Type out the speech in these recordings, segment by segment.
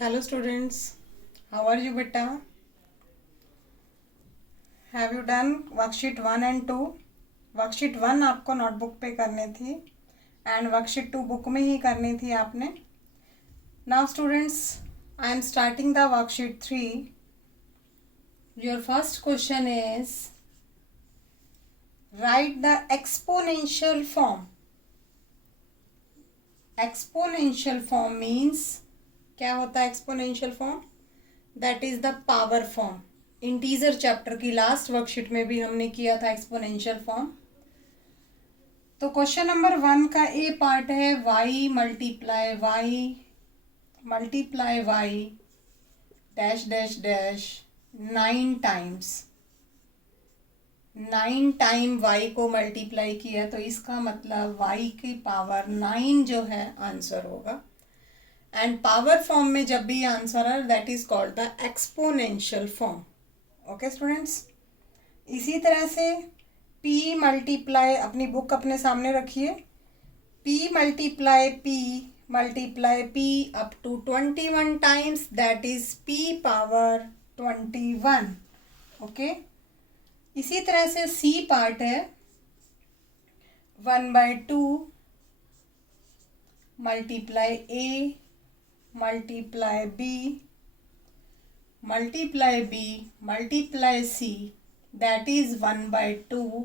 Hello students, how are you बेटा? Have you done worksheet 1 and 2? Worksheet 1 आपको notebook पे करनी थी एंड वर्कशीट 2 बुक में ही करनी थी आपने. Now students, I am starting the worksheet 3. Your first question is right the exponential form. Exponential form means क्या होता है? Exponential form that is the power form. Integer chapter की लास्ट वर्कशीट में भी हमने किया था एक्सपोनेंशियल फॉर्म. तो क्वेश्चन नंबर 1 का ए पार्ट है y multiply y dash dash dash 9 times. 9 time y को मल्टीप्लाई किया तो इसका मतलब y की पावर 9 जो है आंसर होगा. एंड पावर फॉर्म में जब भी आंसर है that is called the exponential form. Okay students, इसी तरह से p मल्टीप्लाई, अपनी बुक अपने सामने रखिए, p multiply p up to 21 times that is p power 21. Okay, इसी तरह से c पार्ट है 1/2 multiply a multiply c that is 1/2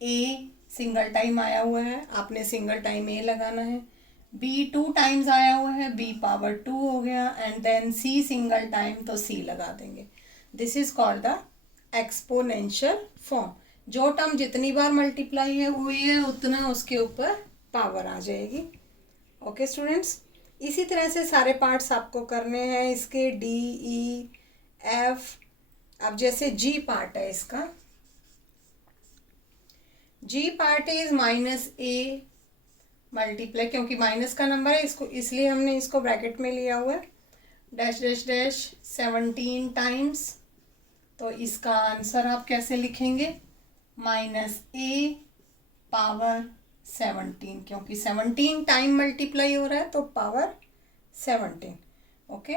a. Single time आया हुआ है, आपने सिंगल टाइम a लगाना है. b 2 टाइम्स आया हुआ है, b पावर 2 हो गया. And then c single time तो c लगा देंगे. This is called the exponential form. जो टर्म जितनी बार मल्टीप्लाई है हुई है उतना उसके ऊपर पावर आ जाएगी. ओके स्टूडेंट्स, इसी तरह से सारे पार्ट्स आपको करने हैं इसके d e f. अब जैसे g पार्ट है, इसका g part is -a multiply, क्योंकि माइनस का नंबर है इसको, इसलिए हमने इसको ब्रैकेट में लिया हुआ है, डैश डैश डैश 17 टाइम्स. तो इसका आंसर आप कैसे लिखेंगे? -a पावर 17, क्योंकि 17 टाइम मल्टीप्लाई हो रहा है तो पावर 17. ओके,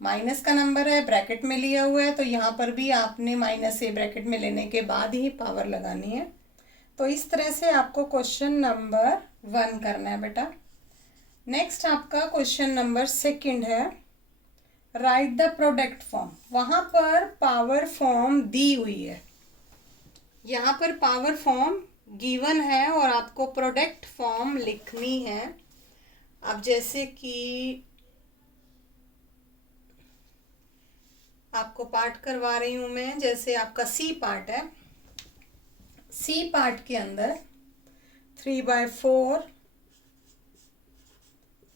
माइनस का नंबर है, ब्रैकेट में लिया हुआ है, तो यहाँ पर भी आपने -a ब्रैकेट में लेने के बाद ही पावर लगानी है. तो इस तरह से आपको क्वेश्चन नंबर 1 करना है बेटा. नेक्स्ट आपका क्वेश्चन नंबर 2 है राइट द प्रोडक्ट फॉर्म. वहाँ पर पावर फॉर्म दी हुई है, यहाँ पर पावर फॉर्म गिवन है और आपको प्रोडक्ट फॉर्म लिखनी है. अब जैसे कि आपको पार्ट करवा रही हूँ मैं, जैसे आपका सी पार्ट है, सी पार्ट के अंदर 3/4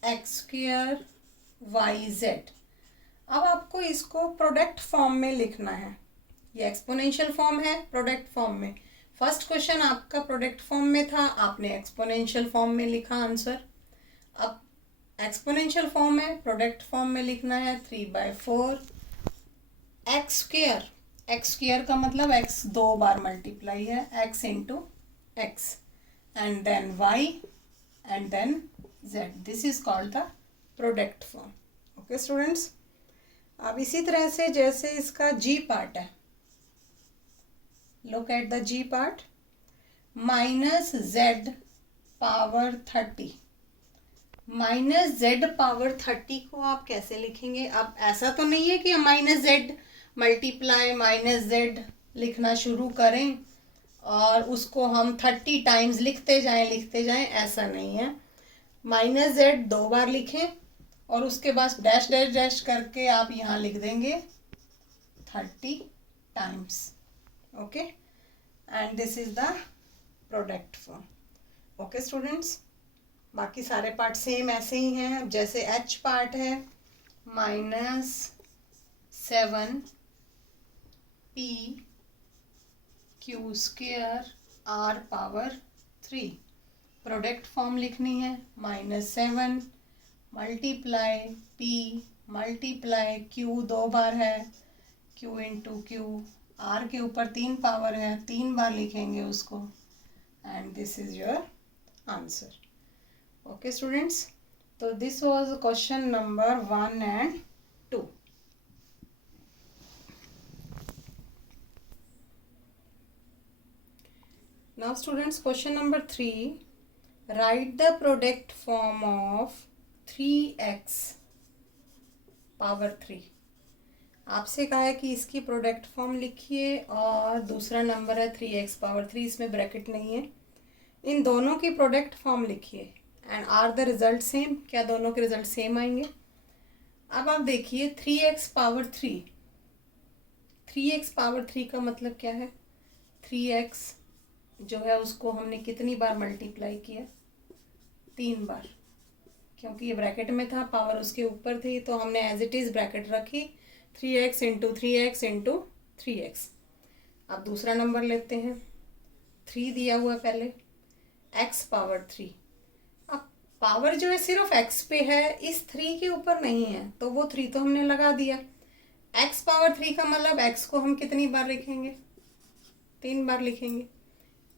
x² yz. अब आपको इसको प्रोडक्ट फॉर्म में लिखना है. ये एक्सपोनेंशियल फॉर्म है, प्रोडक्ट फॉर्म में. फर्स्ट क्वेश्चन आपका प्रोडक्ट फॉर्म में था, आपने एक्सपोनेंशियल फॉर्म में लिखा आंसर. अब एक्सपोनेंशियल फॉर्म है, प्रोडक्ट फॉर्म में लिखना है 3/4 x². x² का मतलब x 2 बार मल्टीप्लाई है, x into x and then y and then z. This is called the product form. Okay students, अब इसी तरह से जैसे इसका g पार्ट है, look at the g part, -z power 30. -z power 30 को आप कैसे लिखेंगे? अब ऐसा तो नहीं है कि हम -z मल्टीप्लाई -z लिखना शुरू करें और उसको हम 30 टाइम्स लिखते जाएं, ऐसा नहीं है. -z 2 बार लिखें और उसके बाद डैश डैश डैश करके आप यहाँ लिख देंगे 30 times. Okay, and this is the product form. Okay students, बाकी सारे पार्ट सेम ऐसे ही हैं. जैसे h पार्ट है -7 p q² r power 3. Product form लिखनी है -7 मल्टीप्लाई p मल्टीप्लाई q 2 बार है, q इंटू q, r के ऊपर 3 पावर है, 3 बार लिखेंगे उसको and this is your answer. Okay students, तो this was question number 1 and 2. Now students, question number 3. Write the product form of 3x power 3. आपसे कहा है कि इसकी प्रोडक्ट फॉर्म लिखिए और दूसरा नंबर है 3x पावर 3, इसमें ब्रैकेट नहीं है. इन दोनों की प्रोडक्ट फॉर्म लिखिए and are the result same. क्या दोनों के रिजल्ट सेम आएंगे? अब आप देखिए 3x पावर 3. 3x पावर 3 का मतलब क्या है? 3x जो है उसको हमने कितनी बार मल्टीप्लाई किया? 3 बार. क्योंकि ये ब्रैकेट में था, पावर उसके ऊपर थी, तो हमने एज इट इज़ ब्रैकेट रखी 3x into 3x into 3x. अब दूसरा नंबर लेते हैं. 3 दिया हुआ है पहले, x पावर 3. अब पावर जो है सिर्फ x पे है, इस 3 के ऊपर नहीं है, तो वो 3 तो हमने लगा दिया. x पावर 3 का मतलब x को हम कितनी बार लिखेंगे? 3 बार लिखेंगे.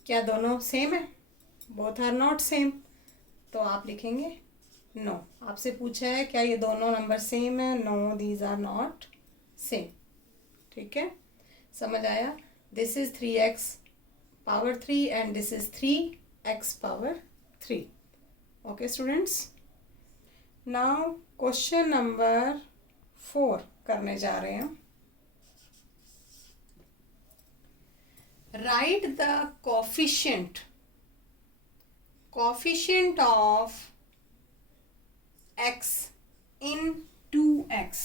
क्या दोनों सेम है? Both are not same. तो आप लिखेंगे नो. आपसे पूछा है क्या ये दोनों नंबर सेम है? No, these are not same. ठीक है, समझ आया? This is 3x power 3 and this is 3x power 3. Okay students, now question number 4 करने जा रहे हैं. Write the coefficient of x in 2x.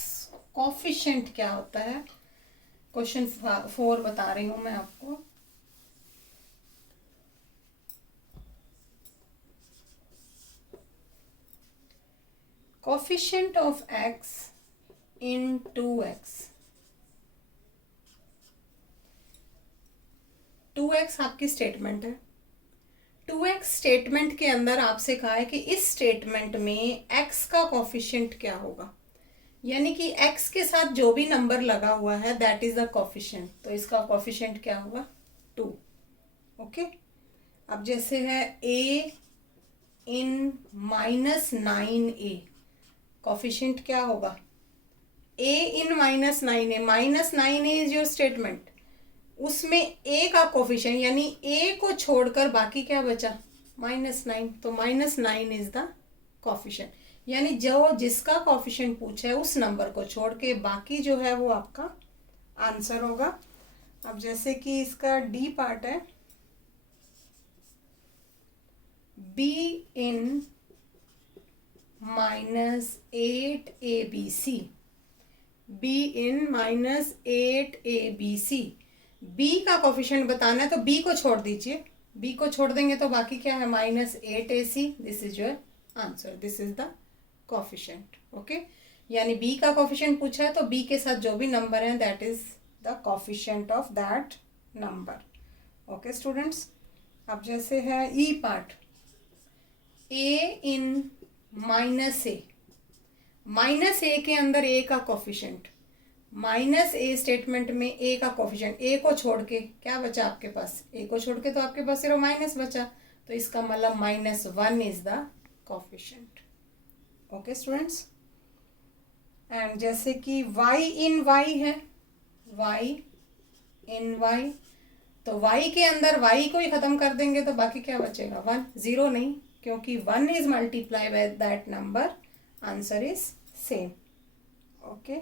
Coefficient क्या होता है? क्वेश्चन 4 बता रही हूं मैं आपको. Coefficient of x in 2x. 2x आपकी स्टेटमेंट है. 2x स्टेटमेंट के अंदर आपसे कहा है कि इस स्टेटमेंट में x का कोफिशिएंट क्या होगा, यानी कि x के साथ जो भी नंबर लगा हुआ है दैट इज द कोफिशिएंट. तो इसका कोफिशिएंट क्या होगा? 2. ओके. अब जैसे है a इन -9a, कोफिशिएंट क्या होगा? a in -9a. -9a is your statement. उसमें a का कोफिशिएंट यानी a को छोड़कर बाकी क्या बचा? -9. तो -9 इज द कोफिशिएंट. यानी जो जिसका कोफिशिएंट पूछा है उस नंबर को छोड़ के बाकी जो है वो आपका आंसर होगा. अब जैसे कि इसका डी पार्ट है, b इन -8abc. b इन -8abc. b का कोफिशिएंट बताना है तो b को छोड़ दीजिए. b को छोड़ देंगे तो बाकी क्या है? -8ac. This is your answer. This is the coefficient. Okay, यानी b का कोफिशिएंट पूछा है तो b के साथ जो भी नंबर है that is the coefficient of that number. Okay students, अब जैसे है E part, a in -a. -a के अंदर a का कोफिशिएंट, -a स्टेटमेंट में a का कोफिशिएंट, a को छोड़ के क्या बचा आपके पास? a को छोड़ के तो आपके पास सिर्फ माइनस बचा, तो इसका मतलब -1 is the coefficient. Okay students, and जैसे कि y इन y है, y इन y, तो y के अंदर y को ही खत्म कर देंगे तो बाकी क्या बचेगा? 1. 0 नहीं, क्योंकि 1 is multiply by that number. Answer is same. Okay,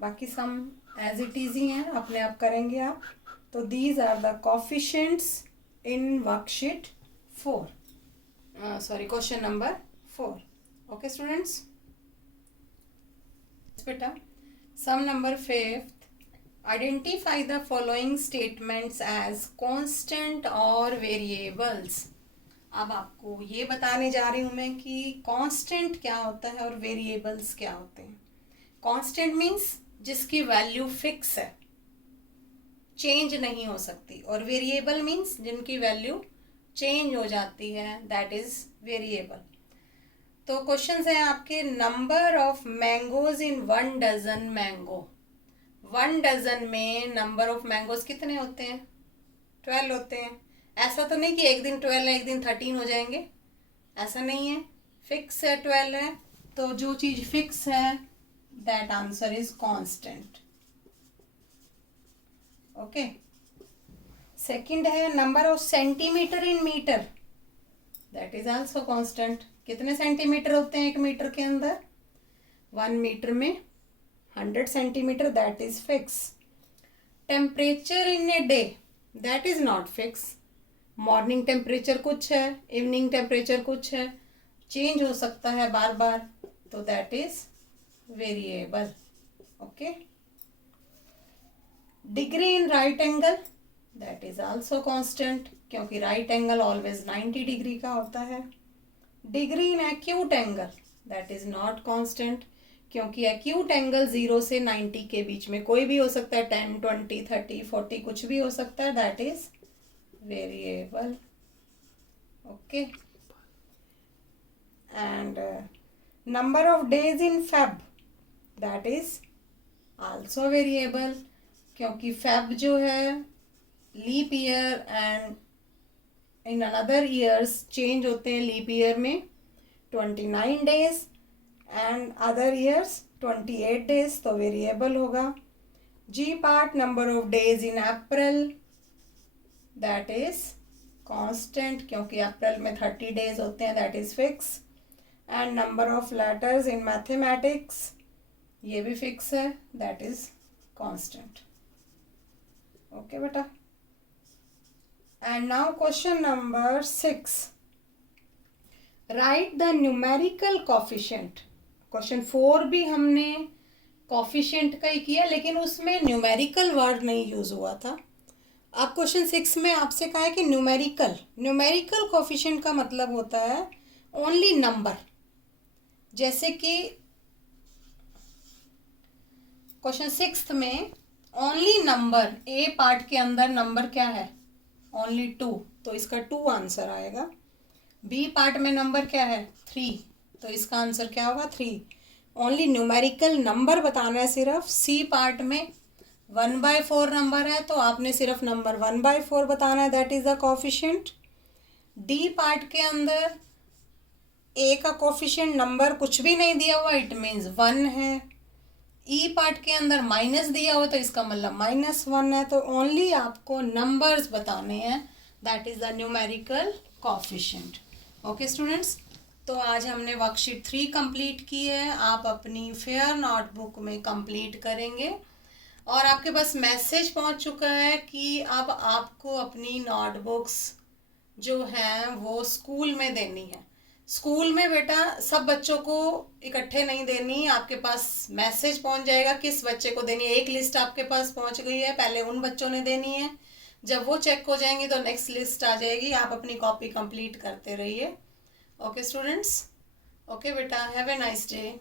बाकी सम एज इट इज ही हैं, अपने आप करेंगे आप. तो these are the coefficients in worksheet 4. Sorry, question number 4. Okay students, बेटा sum number 5. Identify the following statements as constant और वेरिएबल्स. अब आपको ये बताने जा रही हूँ मैं कि कांस्टेंट क्या होता है और वेरिएबल्स क्या होते हैं. कांस्टेंट मीन्स जिसकी वैल्यू फिक्स है, चेंज नहीं हो सकती, और वेरिएबल मीन्स जिनकी वैल्यू चेंज हो जाती है, दैट इज वेरिएबल. तो क्वेश्चन है आपके, number of mangoes in 1 dozen mango. 1 dozen में नंबर ऑफ मैंगोज कितने होते हैं? 12 होते हैं. ऐसा तो नहीं कि एक दिन 12 है एक दिन 13 हो जाएंगे, ऐसा नहीं है. फिक्स है 12 है, तो जो चीज फिक्स है that answer is constant. Okay. Second है number of centimetre in metre, that is also constant. कितने सेंटीमीटर होते हैं 1 मीटर के अंदर? 1 मीटर में 100 centimetre, that is fix. Temperature in a day, that is not fix. Morning temperature कुछ है, evening temperature कुछ है, चेंज हो सकता है बार बार, तो that is variable. Okay. Degree in right angle, that is also constant, क्योंकि राइट एंगल ऑलवेज 90 डिग्री का होता है। Degree in acute angle, that is not constant, क्योंकि एक्यूट एंगल 0 से 90 के बीच में कोई भी हो सकता है, 10, 20, 30, 40 कुछ भी हो सकता है, that is variable. Okay. And number of days in Feb, that is also variable, क्योंकि फेब जो है leap year and in another years change होते हैं। लीप ईयर में 29 days and other years 28 days, तो वेरिएबल होगा। G part number of days in April, that is constant, क्योंकि April में 30 डेज होते हैं, that is fix. And number of letters in mathematics, ये भी फिक्स है, दैट इज कांस्टेंट। ओके बेटा। And now question number 6, right the numerical coefficient. Question 4 भी हमने कोफिशिएंट का ही किया, लेकिन उसमें न्यूमेरिकल वर्ड नहीं यूज हुआ था। अब क्वेश्चन 6 में आपसे कहा है कि न्यूमेरिकल कोफिशिएंट का मतलब होता है ओनली नंबर। जैसे कि क्वेश्चन 6 में ओनली नंबर, ए पार्ट के अंदर नंबर क्या है? ओनली 2, तो इसका 2 आंसर आएगा। बी पार्ट में नंबर क्या है? 3, तो इसका आंसर क्या होगा? 3। ओनली न्यूमेरिकल नंबर बताना है सिर्फ। सी पार्ट में 1/4 नंबर है, तो आपने सिर्फ नंबर 1/4 बताना है, that is the coefficient. D part के अंदर ए का कोफिशिएंट नंबर कुछ भी नहीं दिया हुआ, इट मीन्स 1 है। ई पार्ट के अंदर माइनस दिया हुआ, तो इसका मतलब -1 है। तो ओनली आपको नंबर्स बताने हैं, that is the numerical coefficient. Okay students, तो आज हमने वर्कशीट 3 कंप्लीट की है। आप अपनी फेयर नोटबुक में कंप्लीट करेंगे और आपके पास मैसेज पहुंच चुका है कि अब आपको अपनी नोटबुक्स जो हैं वो स्कूल में देनी है। स्कूल में बेटा सब बच्चों को इकट्ठे नहीं देनी, आपके पास मैसेज पहुंच जाएगा किस बच्चे को देनी है। एक लिस्ट आपके पास पहुंच गई है, पहले उन बच्चों ने देनी है, जब वो चेक हो जाएंगी तो नेक्स्ट लिस्ट आ जाएगी। आप अपनी कॉपी कंप्लीट करते रहिए। ओके स्टूडेंट्स, ओके बेटा, हैव ए नाइस डे।